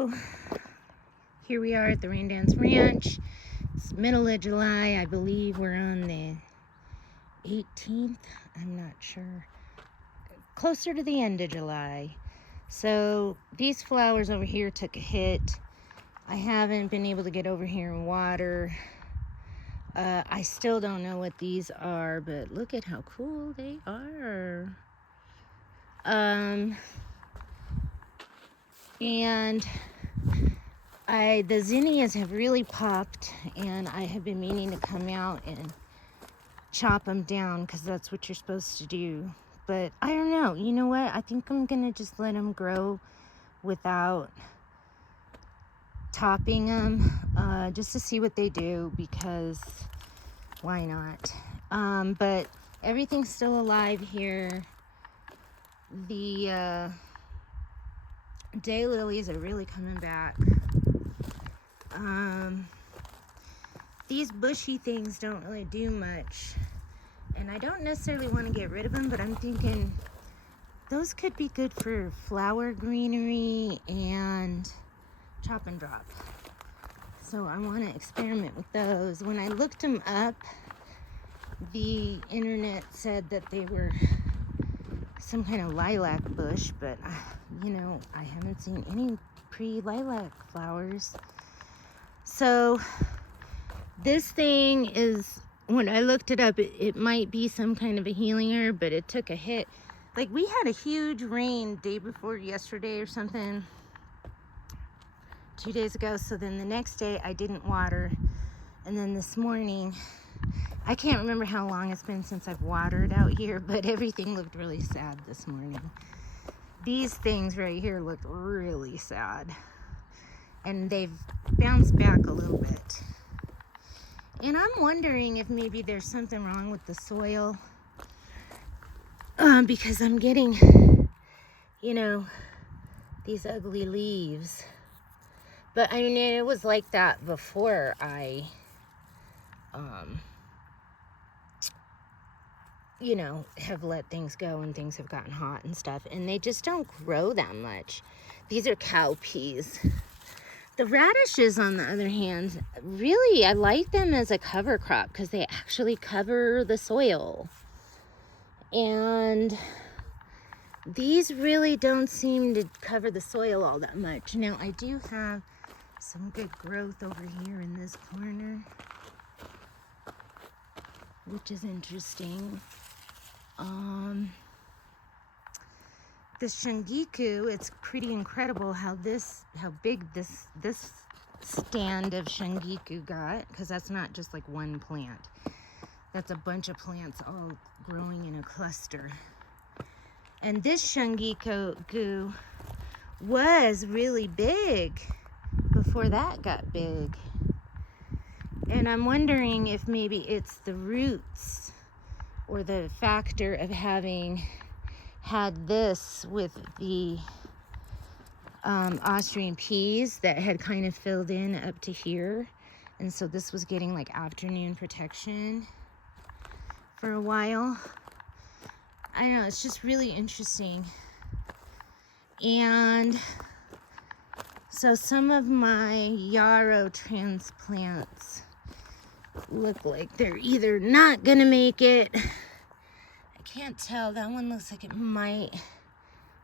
So here we are at the Raindance Ranch. It's middle of July. I believe we're on the 18th. I'm not sure. Closer to the end of July. So these flowers over here took a hit. I haven't been able to get over here and water. I still don't know what these are, but look at how cool they are. And the zinnias have really popped, and I have been meaning to come out and chop them down because that's what you're supposed to do. But I don't know. You know what? I think I'm going to just let them grow without topping them just to see what they do, because why not? But everything's still alive here. The daylilies are really coming back. These bushy things don't really do much, and I don't necessarily want to get rid of them, but I'm thinking those could be good for flower greenery and chop and drop. So I want to experiment with those. When I looked them up, the internet said that they were some kind of lilac bush, but you know, I haven't seen any pre-lilac flowers. So this thing is, when I looked it up, it might be some kind of a healing herb, but it took a hit. Like, we had a huge rain day before yesterday or something, 2 days ago. So then the next day I didn't water, and then this morning, I can't remember how long it's been since I've watered out here, but everything looked really sad this morning. These things right here looked really sad, and they've bounced back a little bit. And I'm wondering if maybe there's something wrong with the soil, because I'm getting, you know, these ugly leaves. But I mean, it was like that before I, you know, have let things go and things have gotten hot and stuff, and they just don't grow that much. These are cow peas. The radishes, on the other hand, really, I like them as a cover crop because they actually cover the soil. And these really don't seem to cover the soil all that much. Now, I do have some good growth over here in this corner, which is interesting. This Shungiku, it's pretty incredible how big this stand of Shungiku got, because that's not just like one plant. That's a bunch of plants all growing in a cluster. And this Shungiku was really big before that got big. And I'm wondering if maybe it's the roots or the factor of having had this with the Austrian peas that had kind of filled in up to here, and so this was getting like afternoon protection for a while. I don't know, it's just really interesting. And so some of my yarrow transplants look like they're either not gonna make it. I can't tell. That one looks like it might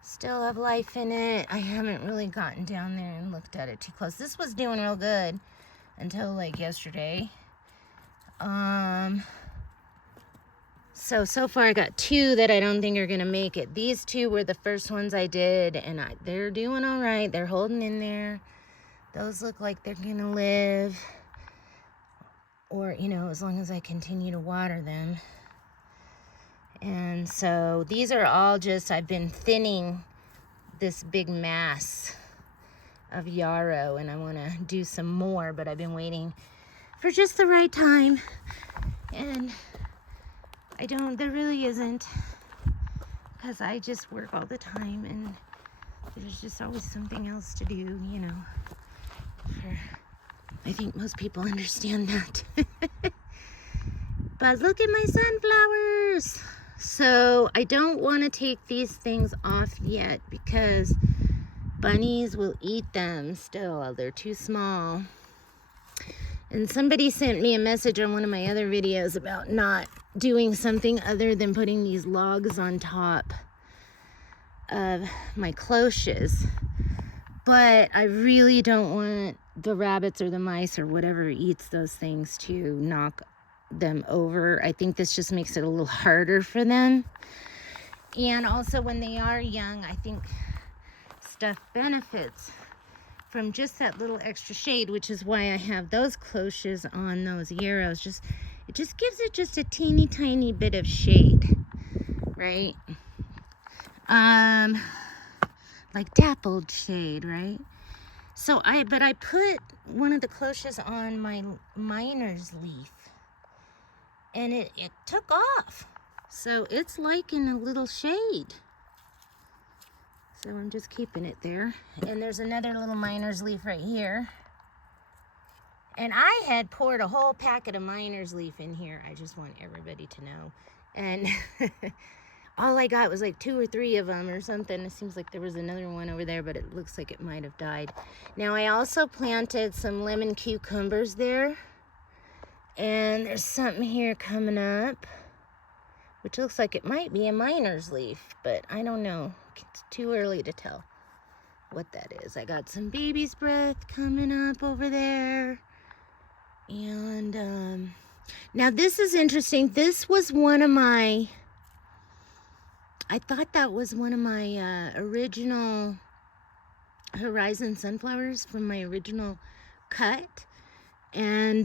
still have life in it. I haven't really gotten down there and looked at it too close. This was doing real good until like yesterday. So far I got two that I don't think are gonna make it. These two were the first ones I did, and they're doing all right. They're holding in there. Those look like they're gonna live, or, you know, as long as I continue to water them. And so these are all just, I've been thinning this big mass of yarrow, and I want to do some more, but I've been waiting for just the right time, and there really isn't, because I just work all the time, and there's just always something else to do, you know. I think most people understand that. But look at my sunflowers. So I don't want to take these things off yet, because bunnies will eat them still. They're too small. And somebody sent me a message on one of my other videos about not doing something other than putting these logs on top of my cloches. But I really don't want the rabbits or the mice or whatever eats those things to knock them over. I think this just makes it a little harder for them. And also when they are young, I think stuff benefits from just that little extra shade, which is why I have those cloches on those yarrows. It just gives it just a teeny tiny bit of shade, right? Like dappled shade, right? So I put one of the cloches on my miner's leaf, and it took off. So it's liking a little shade. So I'm just keeping it there. And there's another little miner's leaf right here. And I had poured a whole packet of miner's leaf in here. I just want everybody to know. And all I got was like 2 or 3 of them or something. It seems like there was another one over there, but it looks like it might have died. Now I also planted some lemon cucumbers there. And there's something here coming up, which looks like it might be a miner's leaf, but I don't know. It's too early to tell what that is. I got some baby's breath coming up over there. And now this is interesting. This was one of my, I thought that was one of my original Horizon sunflowers from my original cut. And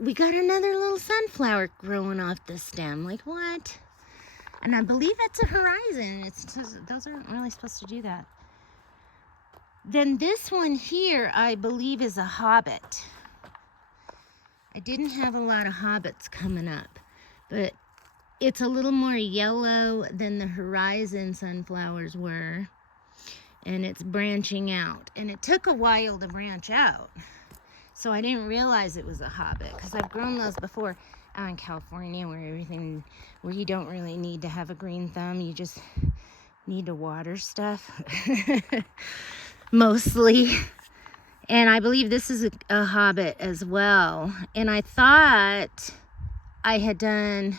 we got another little sunflower growing off the stem. Like, what? And I believe it's a Horizon. Those aren't really supposed to do that. Then this one here, I believe, is a Hobbit. I didn't have a lot of Hobbits coming up, but it's a little more yellow than the Horizon sunflowers were. And it's branching out. And it took a while to branch out. So I didn't realize it was a Hobbit, because I've grown those before out in California, where you don't really need to have a green thumb. You just need to water stuff, mostly. And I believe this is a Hobbit as well. And I thought I had done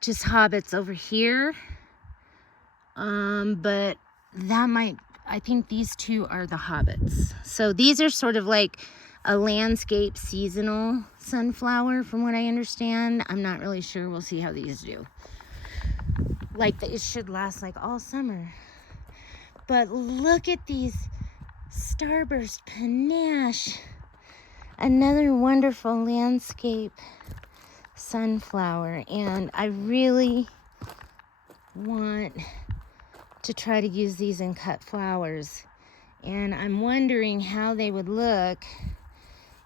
just Hobbits over here, but that might, I think these two are the Hobbits. So these are sort of like a landscape seasonal sunflower, from what I understand. I'm not really sure. We'll see how these do. Like, it should last like all summer. But look at these Starburst Panache. Another wonderful landscape sunflower. And I really want to try to use these in cut flowers. And I'm wondering how they would look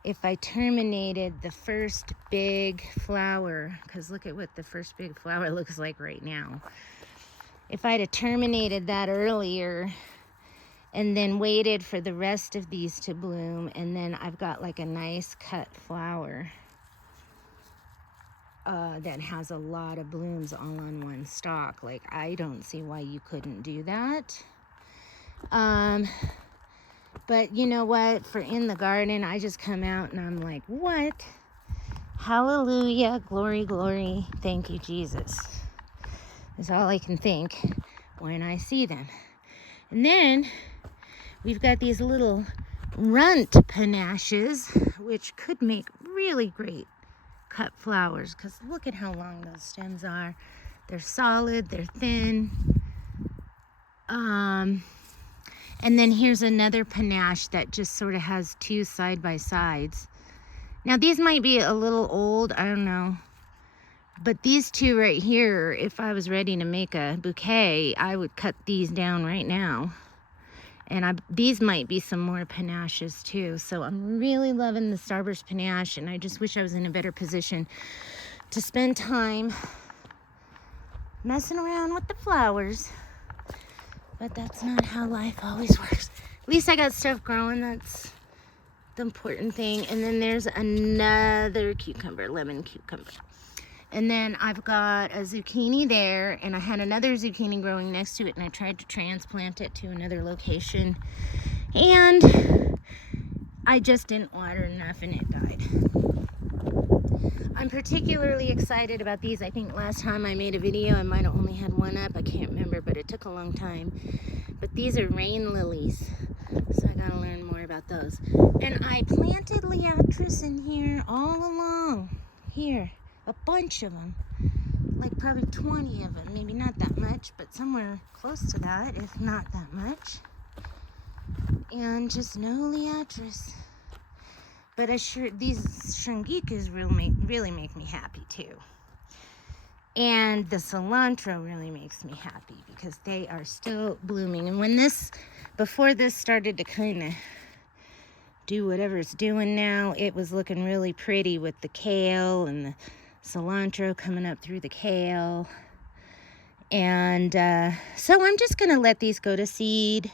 if I terminated the first big flower, because look at what the first big flower looks like right now. If I'd have terminated that earlier and then waited for the rest of these to bloom, and then I've got like a nice cut flower that has a lot of blooms all on one stalk. Like, I don't see why you couldn't do that. But you know what? For in the garden, I just come out and I'm like, what? Hallelujah, glory, glory. Thank you, Jesus. That's all I can think when I see them. And then we've got these little runt panaches, which could make really great cut flowers, because look at how long those stems are. They're solid, they're thin. And then here's another panache that just sort of has 2 side-by-sides. Now these might be a little old, I don't know. But these 2 right here, if I was ready to make a bouquet, I would cut these down right now. And these might be some more panaches too. So I'm really loving the Starburst Panache, and I just wish I was in a better position to spend time messing around with the flowers. But that's not how life always works. At least I got stuff growing. That's the important thing. And then there's another cucumber, lemon cucumber. And then I've got a zucchini there, and I had another zucchini growing next to it, and I tried to transplant it to another location, and I just didn't water enough and it died. I'm particularly excited about these. I think last time I made a video, I might have only had one up. I can't remember, but it took a long time. But these are rain lilies, so I gotta learn more about those. And I planted liatris in here all along. Here, a bunch of them. Like probably 20 of them. Maybe not that much, but somewhere close to that, if not that much. And just no liatris. But these shungikas really make me happy too. And the cilantro really makes me happy because they are still blooming. And before this started to kind of do whatever it's doing now, it was looking really pretty with the kale and the cilantro coming up through the kale. And so I'm just going to let these go to seed.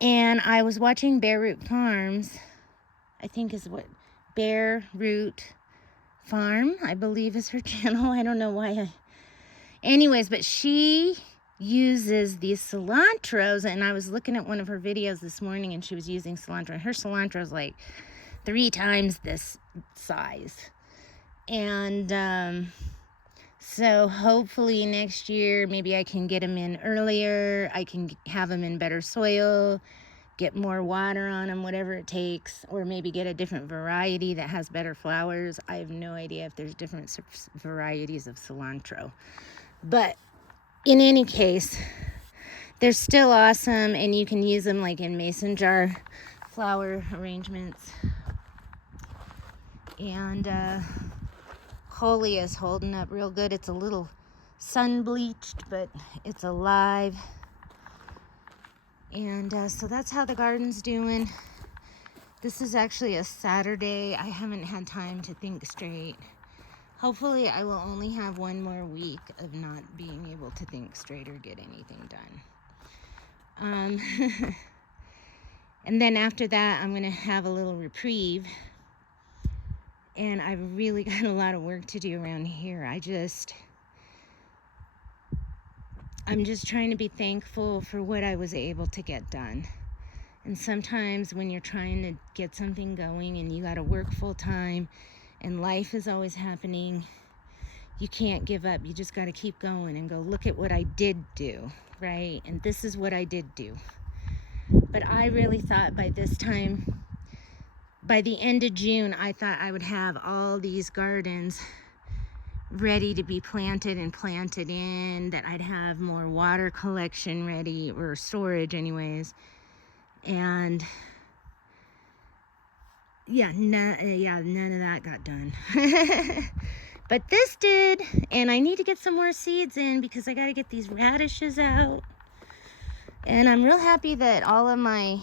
And I was watching Bare Root Farms, I think is what, Bare Root Farm, I believe is her channel. I don't know why anyways, but she uses these cilantros, and I was looking at one of her videos this morning, and she was using cilantro. Her cilantro is like 3 times this size. And so hopefully next year, maybe I can get them in earlier. I can have them in better soil, get more water on them, whatever it takes, or maybe get a different variety that has better flowers. I have no idea if there's different varieties of cilantro. But in any case, they're still awesome, and you can use them like in mason jar flower arrangements. And Coleus is holding up real good. It's a little sun bleached, but it's alive. And so that's how the garden's doing. This is actually a Saturday. I haven't had time to think straight. Hopefully I will only have one more week of not being able to think straight or get anything done. And then after that, I'm gonna have a little reprieve. And I've really got a lot of work to do around here. I'm just trying to be thankful for what I was able to get done. And sometimes when you're trying to get something going and you gotta work full time and life is always happening, you can't give up. You just gotta keep going and go, look at what I did do, right? And this is what I did do. But I really thought by this time, by the end of June, I thought I would have all these gardens ready to be planted and planted in, that I'd have more water collection ready, or storage anyways. And none of that got done. But this did, and I need to get some more seeds in because I got to get these radishes out. And I'm real happy that all of my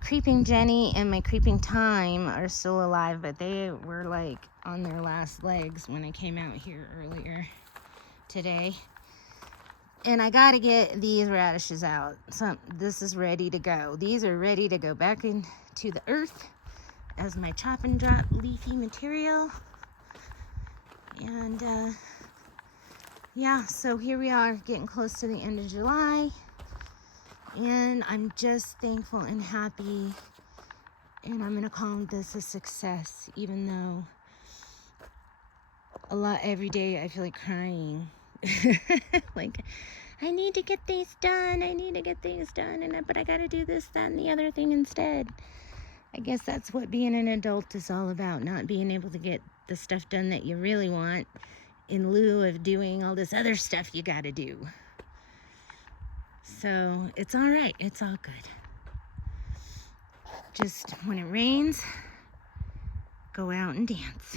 creeping Jenny and my creeping thyme are still alive, but they were like on their last legs when I came out here earlier today. And I got to get these radishes out. So this is ready to go. These are ready to go back into the earth as my chop and drop leafy material. And yeah, so here we are getting close to the end of July. And I'm just thankful and happy, and I'm going to call this a success, even though every day I feel like crying. Like, I need to get these done, but I got to do this, that, and the other thing instead. I guess that's what being an adult is all about, not being able to get the stuff done that you really want in lieu of doing all this other stuff you got to do. So it's all right. It's all good. Just when it rains, go out and dance.